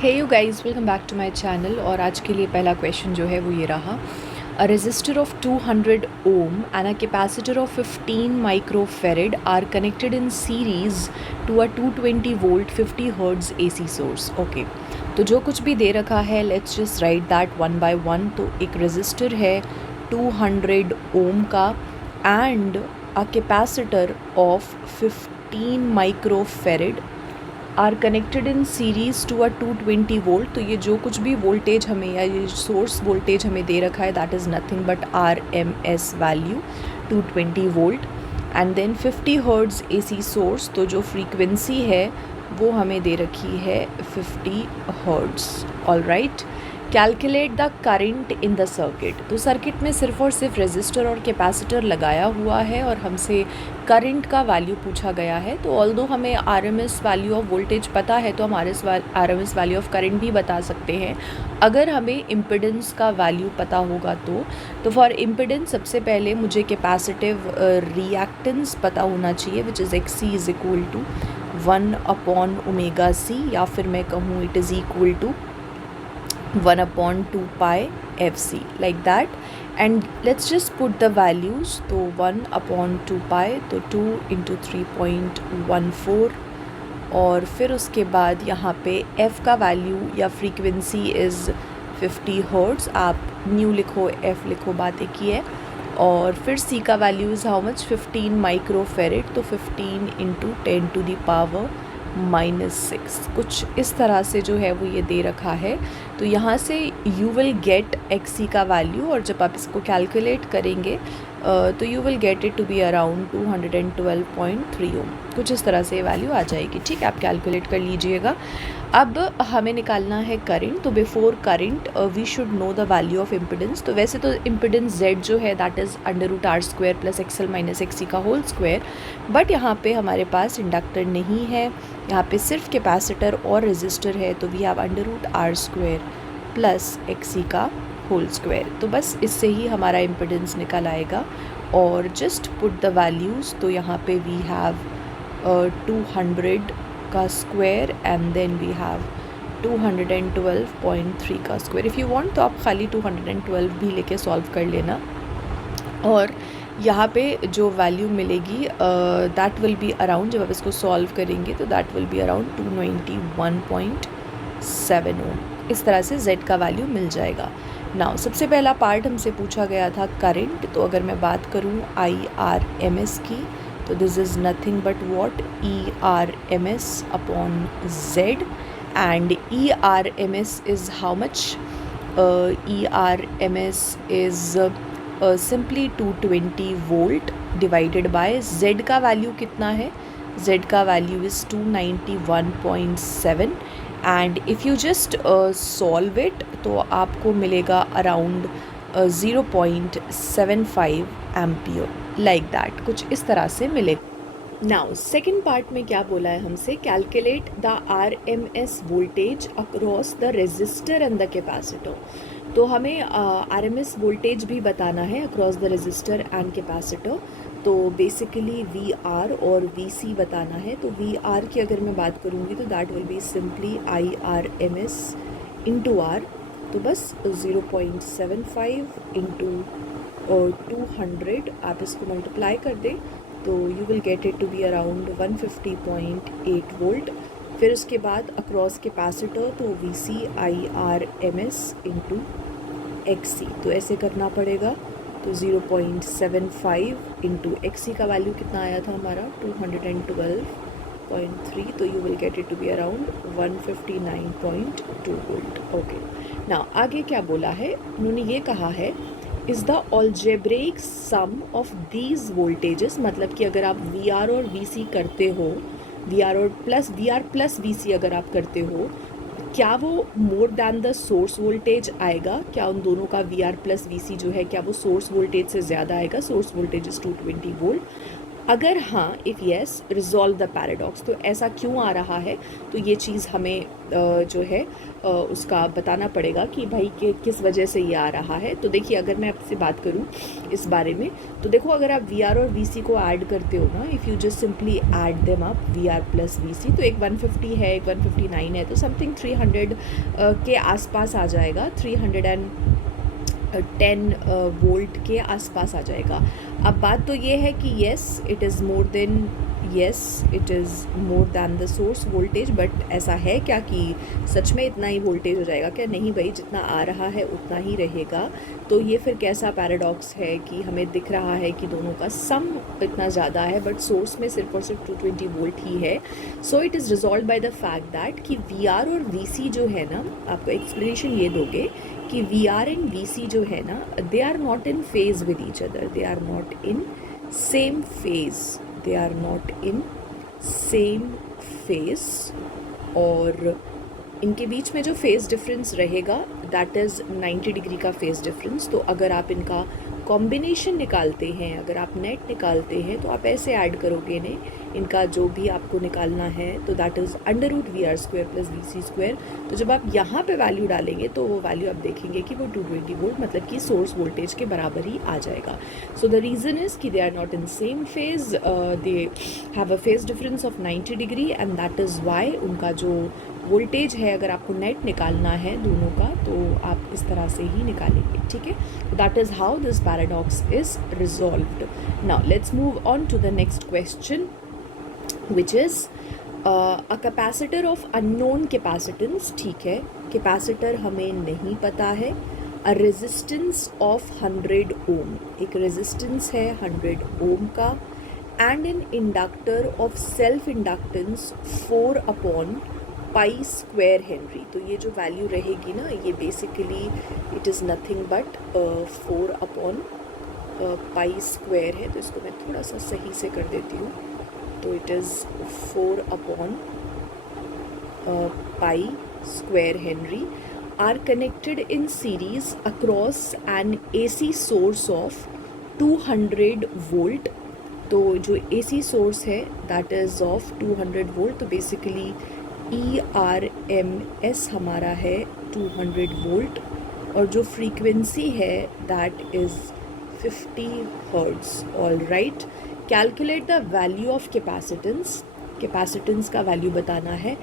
Hey you guys, welcome back to my channel. और आज के लिए पहला क्वेश्चन जो है वो ये रहा। अ resistor of 200 ohm and a capacitor of 15 microfarad are connected in series to a 220 volt 50 hertz AC source। Okay, तो जो कुछ भी दे रखा है let's just write that one by one. तो एक रेजिस्टर है 200 ohm का and a capacitor of 15 microfarad are connected in series to a 220 volt. तो ये जो कुछ भी वोल्टेज हमें या ये सोर्स वोल्टेज हमें दे रखा है that is nothing but RMS value 220 volt and then 50 hertz AC source. तो जो फ्रीक्वेंसी है वो हमें दे रखी है 50 hertz. All right, calculate the current in the circuit. तो सर्किट में सिर्फ और सिर्फ रेजिस्टर और कैपेसिटर लगाया हुआ है और हमसे करंट का वैल्यू पूछा गया है। तो ऑल्दो हमें RMS वैल्यू ऑफ वोल्टेज पता है तो हम RMS वैल्यू ऑफ करंट भी बता सकते हैं अगर हमें इम्पिडेंस का वैल्यू पता होगा। तो फॉर इम्पिडेंस सबसे पहले मुझे कैपेसिटिव रिएक्टेंस पता होना चाहिए which is XC is equal to 1/ωc, या फिर मैं कहूँ it is equal to 1/2 pi FC, like that, and let's just put the values। तो 1/2 pi तो 2 into 3.14 और फिर उसके बाद यहाँ पे F का वैल्यू या फ्रीक्वेंसी इज़ 50 हर्ट्ज़। आप न्यू लिखो, F लिखो, बात एक ही है। और फिर C का value is how much, 15 microfarad. तो 15 into 10 to the power -6, कुछ इस तरह से जो है वो ये दे रखा है। तो यहाँ से यू विल गेट XC का वैल्यू और जब आप इसको कैलकुलेट करेंगे तो you will get it to be around 212.3 ohm. कुछ इस तरह से वैल्यू आ जाएगी। ठीक है, आप कैलकुलेट कर लीजिएगा। अब हमें निकालना है करंट। तो before current we should know the value of impedance. तो वैसे तो इम्पिडेंस Z जो है that is √R² + XL - XC का होल स्क्वायर, बट यहाँ पे हमारे पास इंडक्टर नहीं है, यहाँ पे सिर्फ कैपेसिटर और रेजिस्टर है। तो वी हैव √R² + XC का होल स्क्वायर। तो बस इससे ही हमारा इम्पिडेंस निकल आएगा। और जस्ट पुट द वैल्यूज़। तो यहाँ पे वी हैव 200 का square and then we have 212.3 का स्क्वायर। इफ़ यू वांट तो आप खाली 212 भी लेके सॉल्व कर लेना और यहाँ पे जो वैल्यू मिलेगी दैट विल बी अराउंड, जब आप इसको सॉल्व करेंगे तो दैट विल बी अराउंड 291.7 ओम। इस तरह से Z का वैल्यू मिल जाएगा। नाउ सबसे पहला पार्ट हमसे पूछा गया था करंट। तो अगर मैं बात करूँ IRMS की तो this is nothing but what, ERMS upon Z and ERMS is how much, ERMS is simply 220 volt divided by Z का वैल्यू कितना है, Z का value is 291.7 and if you just solve it तो आपको मिलेगा around 0.75 ampere, like that, कुछ इस तरह से मिलेगा। नाउ सेकेंड पार्ट में क्या बोला है हमसे, calculate the RMS voltage across the resistor and the capacitor. तो हमें RMS वोल्टेज भी बताना है across the resistor and capacitor. तो बेसिकली VR और VC बताना है। तो VR की अगर मैं बात करूँगी तो that will be simply IRMS into R। तो बस 0.75 इंटू 200 आप इसको मल्टीप्लाई कर दें तो you will get it to be around 150.8 volt. फिर उसके बाद अक्रॉस कैपेसिटर तो VC IRMS इंटू XC। तो ऐसे करना पड़ेगा। तो 0.75 इंटू XC का वैल्यू कितना आया था हमारा 212.3। तो you will get it to be around 159.2 volt. Okay, now आगे क्या बोला है, उन्होंने ये कहा है is the algebraic sum of these voltages. मतलब कि अगर आप VR और VC करते हो, VR प्लस VC अगर आप करते हो, क्या वो more than the source voltage आएगा? क्या उन दोनों का VR प्लस VC जो है क्या वो सोर्स वोल्टेज से ज़्यादा आएगा? Source voltage is 220 volt. अगर हाँ, if yes resolve the paradox, तो ऐसा क्यों आ रहा है, तो ये चीज़ हमें जो है उसका बताना पड़ेगा कि भाई किस वजह से ये आ रहा है। तो देखिए, अगर मैं आपसे बात करूँ इस बारे में, तो देखो अगर आप वी आर और वी सी को ऐड करते हो ना, if you just simply add them up, V R plus V C, तो एक 150 है, एक 159 है, तो समथिंग 300 के आसपास आ जाएगा, 310 वोल्ट के आसपास आ जाएगा। अब बात तो ये है कि yes it is more than, yes it is more than the source voltage, but ऐसा है क्या कि सच में इतना ही वोल्टेज हो जाएगा क्या? नहीं भाई, जितना आ रहा है उतना ही रहेगा। तो ये फिर कैसा पैराडॉक्स है कि हमें दिख रहा है कि दोनों का सम इतना ज़्यादा है, बट सोर्स में सिर्फ और सिर्फ 220 वोल्ट ही है। So it is resolve by the fact that कि वी आर और वी सी जो है ना, आपको एक्सप्लेनेशन ये दोगे कि V R and V C जो है ना, they are not in phase with each other, they are not in same phase, they are not in same phase, और इनके बीच में जो फेज़ डिफरेंस रहेगा दैट इज़ 90 डिग्री का फेज़ डिफरेंस। तो अगर आप इनका कॉम्बिनेशन निकालते हैं, अगर आप नेट निकालते हैं, तो आप ऐसे ऐड करोगे इन्हें, इनका जो भी आपको निकालना है, तो that is under root V R square plus V C square. तो जब आप यहाँ पे वैल्यू डालेंगे तो वो वैल्यू आप देखेंगे कि वो 220 वोल्ट, मतलब कि सोर्स वोल्टेज के बराबर ही आ जाएगा। सो द रीज़न इज़ कि they are not in same phase, they have a phase difference of 90 degree, and that is why उनका जो वोल्टेज है, अगर आपको नेट निकालना है दोनों का, तो आप इस तरह से ही निकालेंगे, ठीक है। That is how this paradox is resolved. Now let's move on to the next question, which is a capacitor of unknown capacitance, ठीक है, कैपेसिटर हमें नहीं पता है। अ रेजिस्टेंस ऑफ 100 ओम, एक रेजिस्टेंस है 100 ओम का, and an inductor of self inductance 4 upon pi square Henry. तो ये जो वैल्यू रहेगी ना, ये basically it is nothing but 4 upon pi square है। तो इसको मैं थोड़ा सा सही से कर देती हूँ, तो it is 4 upon pi square henry are connected in series across an AC source of 200 volt. तो जो AC सोर्स है दैट इज़ ऑफ 200 वोल्ट, तो बेसिकली ERMS हमारा है 200 वोल्ट, और जो फ्रीक्वेंसी है that is 50 hertz. All right, calculate the value of capacitance, capacitance का वैल्यू बताना है,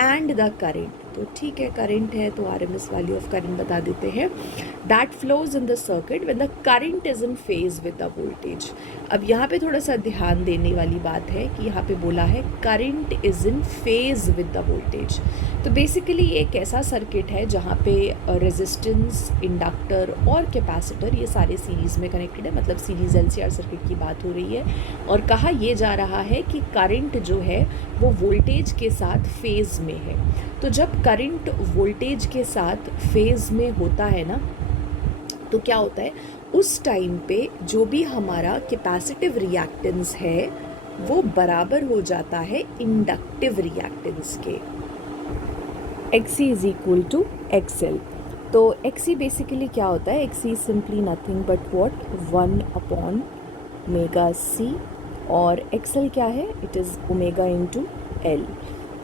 एंड द करेंट। तो ठीक है, करंट है तो RMS वैल्यू ऑफ करंट बता देते हैं। That flows in the circuit when the current is in phase with the voltage. अब यहाँ पे थोड़ा सा ध्यान देने वाली बात है कि यहाँ पे बोला है current is in phase with the voltage. तो बेसिकली एक ऐसा सर्किट है जहाँ पे रेजिस्टेंस, इंडक्टर और कैपेसिटर ये सारे सीरीज़ में कनेक्टेड है, मतलब सीरीज़ LCR सर्किट की बात हो रही है, और कहा यह जा रहा है कि करंट जो है वो वोल्टेज के साथ फेज में है। तो जब करंट वोल्टेज के साथ फेज में होता है ना, तो क्या होता है उस टाइम पे जो भी हमारा कैपेसिटिव रिएक्टेंस है वो बराबर हो जाता है इंडक्टिव रिएक्टेंस के। XC is equal to XL। तो XC बेसिकली क्या होता है, XC simply nothing but what 1 upon omega C, और XL क्या है, it is omega into L।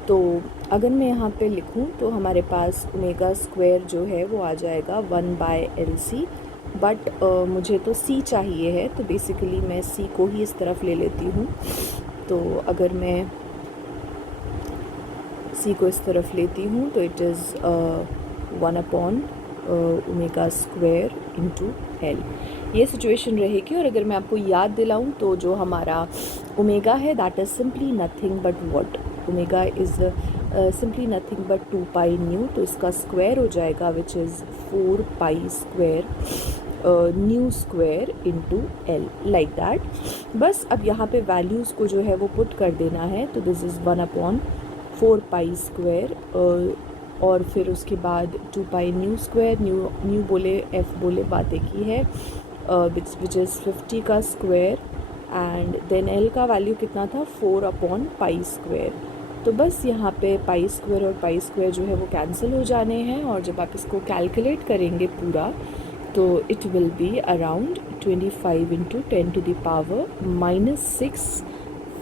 तो अगर मैं यहाँ पे लिखूँ तो हमारे पास ओमेगा स्क्वायर जो है वो आ जाएगा 1/LC, बट मुझे तो C चाहिए है, तो बेसिकली मैं C को ही इस तरफ ले लेती हूँ। तो अगर मैं C को इस तरफ लेती हूँ तो it is 1 upon omega square into L, ये सिचुएशन रहेगी। और अगर मैं आपको याद दिलाऊं तो जो हमारा ओमेगा है that is simply nothing but what, omega is simply nothing but 2 pi nu, तो इसका स्क्वायर हो जाएगा which is 4 pi square new square into L, like that. बस अब यहाँ पे वैल्यूज़ को जो है वो पुट कर देना है, तो this is 1 upon 4 pi square, और फिर उसके बाद 2 पाई न्यू स्क्वायर, न्यू बोले F बोले बात एक ही है, विच इज़ 50 का स्क्वायर, एंड देन L का वैल्यू कितना था 4 अपॉन पाई स्क्वायर। तो बस यहाँ पे पाई स्क्वायर और पाई स्क्वायर जो है वो कैंसिल हो जाने हैं, और जब आप इसको कैलकुलेट करेंगे पूरा तो it will be around 25 × 10⁻⁻⁶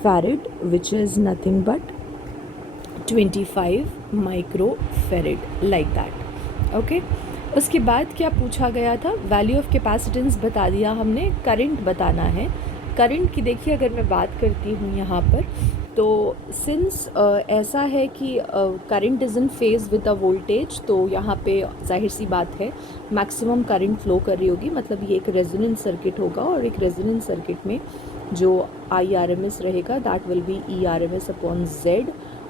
farad, which is nothing but 25 microfarad, like that. Okay, उसके बाद क्या पूछा गया था? वैल्यू ऑफ कैपेसिटेंस बता दिया हमने, करंट बताना है। करंट की देखिए अगर मैं बात करती हूँ यहाँ पर, तो सिंस ऐसा है कि current is in phase with the voltage, तो यहाँ पे जाहिर सी बात है मैक्सिमम करंट फ्लो कर रही होगी, मतलब ये एक रेजोनेंस सर्किट होगा, और एक रेजोनेंस सर्किट में जो IRMS रहेगा that will be ERMS upon Z,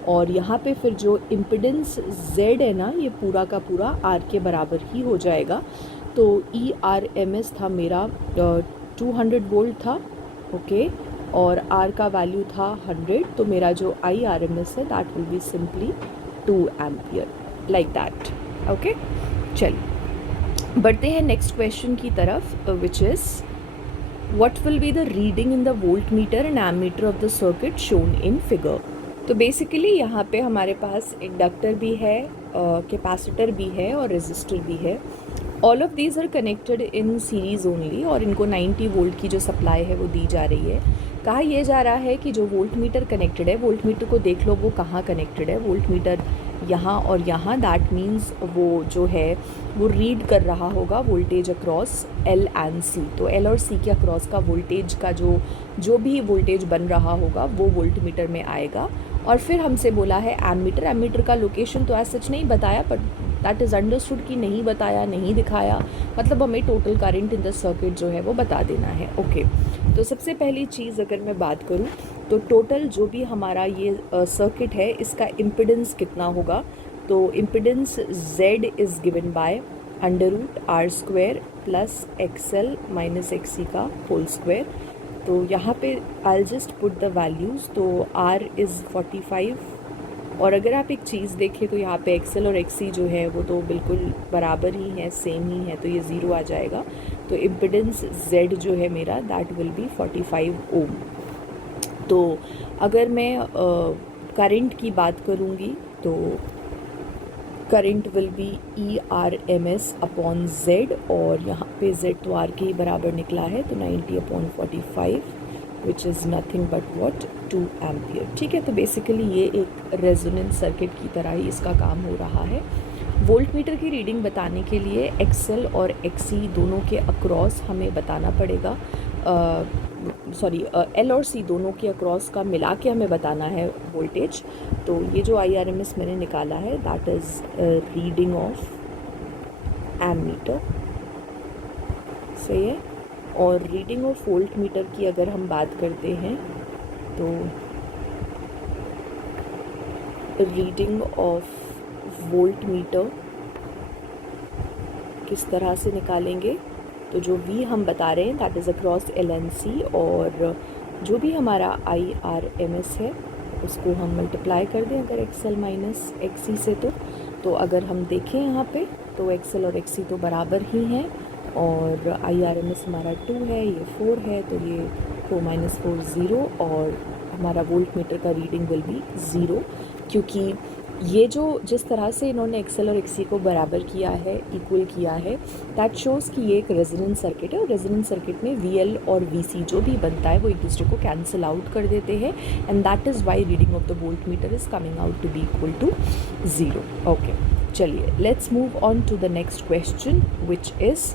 और यहाँ पे फिर जो इम्पिडेंस Z है ना, ये पूरा का पूरा R के बराबर ही हो जाएगा। तो ERMS था मेरा 200 वोल्ट था, ओके, और R का वैल्यू था 100, तो मेरा जो IRMS है that will be simply 2 ampere, like that. Okay, चलिए बढ़ते हैं नेक्स्ट क्वेश्चन की तरफ, which is what will be the reading in the voltmeter and ammeter of the circuit shown in figure। तो बेसिकली यहाँ पे हमारे पास इंडक्टर भी है, कैपेसिटर भी है और रेजिस्टर भी है। All of these are connected in series only, और इनको 90 वोल्ट की जो सप्लाई है वो दी जा रही है। कहा यह जा रहा है कि जो वोल्टमीटर कनेक्टेड है, वोल्टमीटर को देख लो वो कहाँ कनेक्टेड है, वोल्टमीटर यहाँ और यहाँ, दैट मीन्स वो जो है वो रीड कर रहा होगा voltage across L and C। तो L और C के अक्रॉस का वोल्टेज का जो भी वोल्टेज बन रहा होगा वो वोल्टमीटर में आएगा। और फिर हमसे बोला है एमीटर, एमीटर का लोकेशन तो ऐसा सच नहीं बताया, बट दैट इज़ अंडरस्टूड कि नहीं बताया, नहीं दिखाया, मतलब हमें total current in the circuit जो है वो बता देना है। ओके, तो सबसे पहली चीज़ अगर मैं बात करूँ तो टोटल जो भी हमारा ये सर्किट है इसका इम्पिडेंस कितना होगा, तो impedance Z is given by √R² plus XL minus XC का होल स्क्वायर। तो यहाँ पे I just put the values, तो R इज़ 45, और अगर आप एक चीज़ देखें तो यहाँ पे XL और XC जो है वो तो बिल्कुल बराबर ही है, सेम ही है, तो ये 0 आ जाएगा। तो इम्पिडेंस Z जो है मेरा दैट विल बी 45 ओम। तो अगर मैं करंट की बात करूँगी तो current will be ERMS upon Z, और यहाँ पे Z तो R के ही बराबर निकला है, तो 90 upon 45 which is nothing but what 2 ampere. ठीक है, तो बेसिकली ये एक रेजोनेंस सर्किट की तरह ही इसका काम हो रहा है। वोल्टमीटर की रीडिंग बताने के लिए XL और XC दोनों के अक्रॉस हमें बताना पड़ेगा, L और C दोनों के अक्रॉस का मिला के हमें बताना है वोल्टेज। तो ये जो IRMS मैंने निकाला है that is reading of ammeter, सही है। और रीडिंग ऑफ वोल्टमीटर की अगर हम बात करते हैं तो रीडिंग ऑफ वोल्टमीटर किस तरह से निकालेंगे, तो जो V हम बता रहे हैं that is across L and C, और जो भी हमारा IRMS है उसको हम मल्टीप्लाई कर दें अगर XL माइनस XC से, तो अगर हम देखें यहाँ पे तो XL और XC तो बराबर ही हैं, और IRMS हमारा 2 है, ये 4 है, तो ये 4 माइनस 4 0, और हमारा वोल्टमीटर का रीडिंग विल बी 0, क्योंकि ये जो जिस तरह से इन्होंने XL और XC को बराबर किया है, इक्वल किया है, दैट शोज़ कि ये एक रेजोनेंस सर्किट है, और रेजोनेंस सर्किट में VL और VC जो भी बनता है वो एक दूसरे को कैंसिल आउट कर देते हैं, and that is why reading of the voltmeter is coming out to be equal to 0। Okay, चलिए let's move on to the next question which is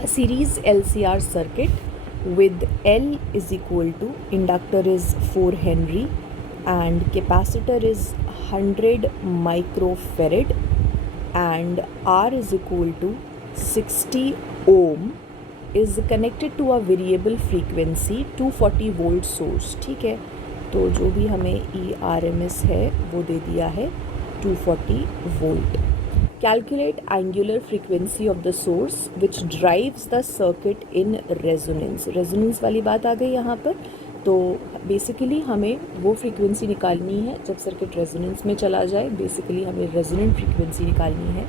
a series LCR circuit with L is equal to inductor is 4 Henry and capacitor is 100 microfarad and R is equal to 60 ohm is connected to a variable frequency 240 volt source। ठीक है, तो जो भी हमें ERMS है वो दे दिया है 240 volt। Calculate angular frequency of the source which drives the circuit in resonance। Resonance वाली बात आ गई यहाँ पर, तो बेसिकली हमें वो फ्रीक्वेंसी निकालनी है जब सर्किट रेजोनेंस में चला जाए। बेसिकली हमें रेजोनेंट फ्रीक्वेंसी निकालनी है।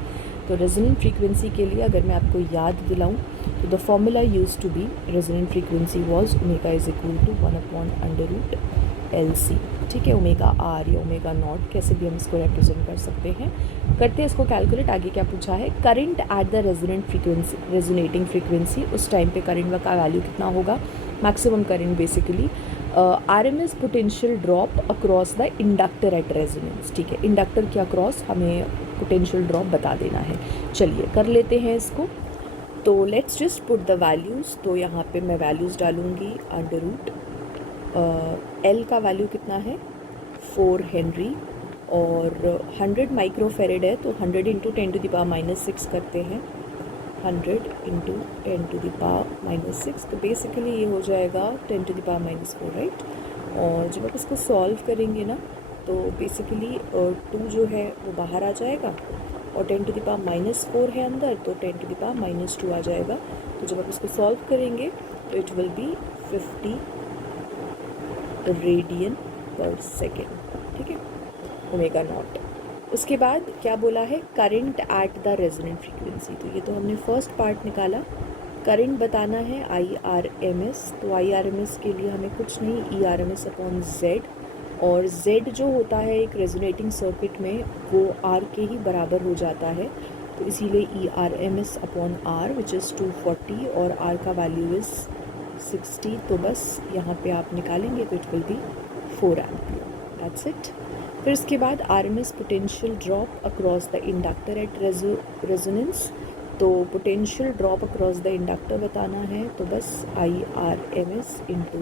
तो रेजोनेंट फ्रीक्वेंसी के लिए अगर मैं आपको याद दिलाऊं तो the formula use to be resonant frequency was omega is equal to 1/√LC। ठीक है, ओमेगा आर या ओमेगा नॉट कैसे भी हम इसको रिप्रेजेंट कर सकते हैं। करते हैं इसको कैलकुलेट। आगे क्या पूछा है, current at the resonant frequency, resonating frequency, उस टाइम पे करंट का वैल्यू कितना होगा, maximum current basically RMS potential drop across the inductor at resonance. ठीक है, इंडक्टर के अक्रॉस हमें पोटेंशियल ड्रॉप बता देना है। चलिए कर लेते हैं इसको। तो let's just put the values. तो यहाँ पे मैं वैल्यूज़ डालूँगी अंडर रूट एल का वैल्यू कितना है 4 हेनरी और 100 माइक्रोफेरेड है, तो 100 इंटू 10⁻⁻6 करते हैं, 100 इंटू 10⁻⁻6, तो बेसिकली ये हो जाएगा 10⁻⁻4 राइट। और जब आप इसको सॉल्व करेंगे ना तो बेसिकली 2 जो है वो बाहर आ जाएगा और 10⁻⁻4 है अंदर, तो 10⁻⁻2 आ जाएगा। तो जब आप इसको सॉल्व करेंगे तो it will B 50 radian per second. ठीक है, ओमेगा नॉट। उसके बाद क्या बोला है, current at the resonant frequency. तो ये तो हमने फर्स्ट पार्ट निकाला। करंट बताना है IRMS। तो IRMS के लिए हमें कुछ नहीं, ERMS अपॉन Z, और Z जो होता है एक रेजोनेटिंग सर्किट में वो R के ही बराबर हो जाता है, तो इसीलिए ERMS upon R which is 240 और R का वैल्यू इज़ 60। तो बस यहाँ पे आप निकालेंगे तो it will be 4 ampere, that's it. फिर उसके बाद RMS potential drop across the inductor at resonance. तो potential drop across the inductor बताना है, तो बस IRMS इंटू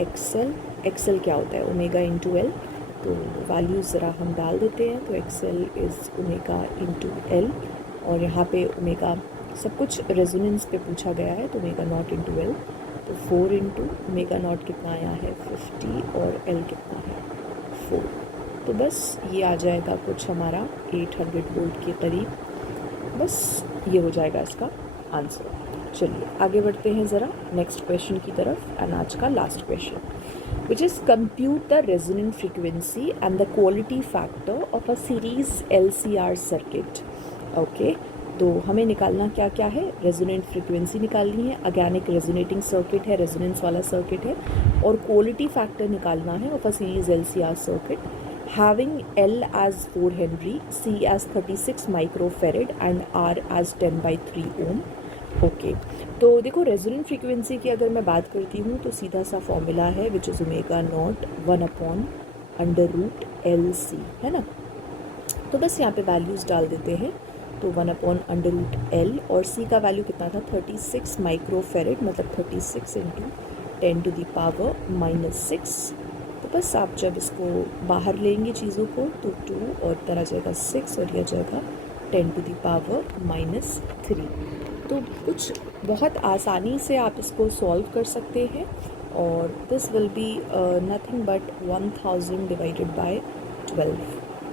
एक्सेल क्या होता है ओमेगा इंटू एल। तो वैल्यूज़ ज़रा हम डाल देते हैं। तो XL is omega into L, और यहाँ पे ओमेगा सब कुछ रेजोनेंस पे पूछा गया है, तो ओमेगा नॉट इंटू एल। तो 4 इंटू ओमेगा नॉट कितना आया है 50 और एल कितना है 4। तो बस ये आ जाएगा कुछ हमारा 800 वोल्ट के करीब। बस ये हो जाएगा इसका आंसर। चलिए आगे बढ़ते हैं ज़रा नेक्स्ट क्वेश्चन की तरफ, एंड आज का last question which is compute the resonant frequency and the quality factor of a series LCR circuit. Okay, तो हमें निकालना क्या क्या है, रेजोनेंट फ्रीक्वेंसी निकालनी है, अगेन एक रेजोनेटिंग सर्किट है, रेजोनेंस वाला सर्किट है, और क्वालिटी फैक्टर निकालना है of a series LCR circuit having L as 4 Henry, C as 36 microfarad and R as 10/3 ohm। Okay, तो देखो रेजोनेंट फ्रीक्वेंसी की अगर मैं बात करती हूँ तो सीधा सा फॉर्मूला है which is omega naught 1/√LC, है ना। तो बस यहाँ पे वैल्यूज़ डाल देते हैं। तो 1/√L और C का वैल्यू कितना था 36 माइक्रोफेरेड, मतलब 36 इंटू 10⁻⁻6। तो बस आप जब इसको बाहर लेंगे चीज़ों को तो 2 और इधर आ जाएगा 6 और यह जाएगा 10⁻⁻3। तो कुछ बहुत आसानी से आप इसको सॉल्व कर सकते हैं, और this will be nothing but 1000 divided by 12,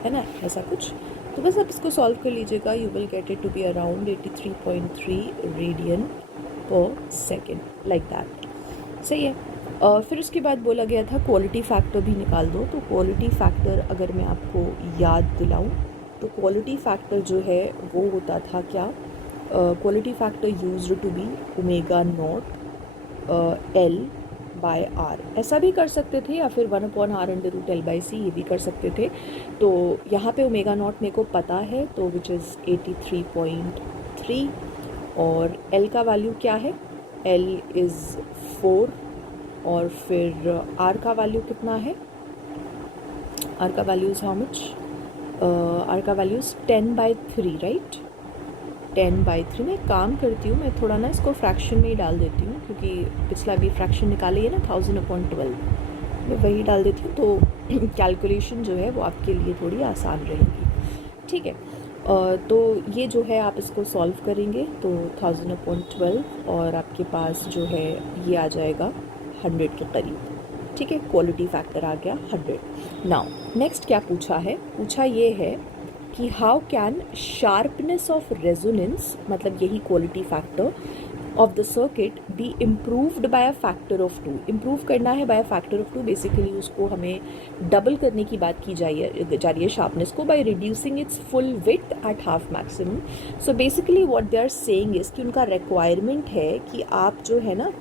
है ना, ऐसा कुछ। तो बस आप इसको सॉल्व कर लीजिएगा, you will get it to be around 83.3 radian per second, like that. सही है। फिर उसके बाद बोला गया था क्वालिटी फैक्टर भी निकाल दो। तो क्वालिटी फैक्टर अगर मैं आपको याद दिलाऊं तो क्वालिटी फैक्टर जो है वो होता था क्या, quality factor used to be omega nought L/R, ऐसा भी कर सकते थे, या फिर 1/R√L/C ये भी कर सकते थे। तो यहाँ पे ओमेगा नॉट मेरे को पता है, तो विच इज़ 83.3, और L का वैल्यू क्या है, L इज़ 4, और फिर R का वैल्यू कितना है, R का value is how much, R का वैल्यू इज़ 10/3 राइट, 10/3। मैं काम करती हूँ, मैं थोड़ा ना इसको फ्रैक्शन में ही डाल देती हूँ, क्योंकि पिछला भी फ्रैक्शन निकाली है ना 1000/12, मैं वही डाल देती हूँ, तो कैलकुलेशन जो है वो आपके लिए थोड़ी आसान रहेगी। ठीक है, तो ये जो है आप इसको सॉल्व करेंगे तो 1000/12, और आपके पास जो है ये आ जाएगा 100 के करीब। ठीक है, क्वालिटी फैक्टर आ गया 100। नाउ नेक्स्ट क्या पूछा है, पूछा ये है कि how can sharpness of resonance, मतलब यही quality factor of the circuit, be improved by a factor of 2। Improve करना है by a factor of 2, basically उसको हमें डबल करने की बात की जा रही है शार्पनेस को, by reducing its full width at half maximum. So basically what they are saying is कि उनका रिक्वायरमेंट है कि आप जो है ना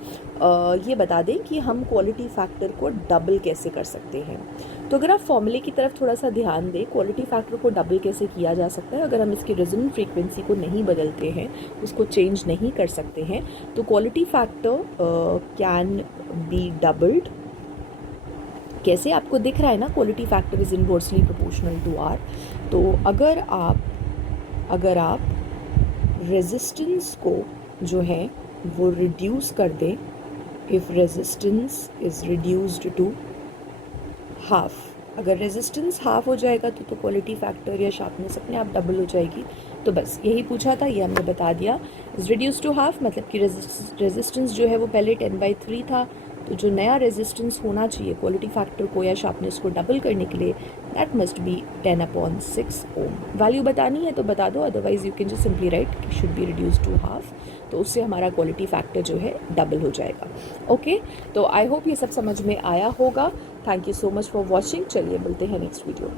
ये बता दें कि हम क्वालिटी फैक्टर को डबल कैसे कर सकते हैं। तो अगर आप फॉर्मूले की तरफ थोड़ा सा ध्यान दें, क्वालिटी फैक्टर को डबल कैसे किया जा सकता है, अगर हम इसकी रेजोनेंट फ्रीक्वेंसी को नहीं बदलते हैं, उसको चेंज नहीं कर सकते हैं, तो quality factor can be doubled कैसे आपको दिख रहा है ना, quality factor is inversely proportional to R. तो अगर आप रेजिस्टेंस को जो है वो रिड्यूस कर दें, if resistance is reduced to half, अगर रेजिस्टेंस हाफ हो जाएगा तो क्वालिटी फैक्टर या शार्पनेस अपने आप डबल हो जाएगी। तो बस यही पूछा था, ये हमने बता दिया। इज़ रिड्यूस टू हाफ मतलब कि रेजिस्टेंस जो है वो पहले 10/3 था, तो जो नया रेजिस्टेंस होना चाहिए क्वालिटी फैक्टर को या शार्पनेस को डबल करने के लिए, that must be 10/6 ohm. Value बतानी है तो बता दो, otherwise you can just simply write should be reduce to half, तो उससे हमारा क्वालिटी फैक्टर जो है डबल हो जाएगा। ओके, तो आई होप ये सब समझ में आया होगा। Thank you so much for watching. चलिए मिलते हैं नेक्स्ट वीडियो।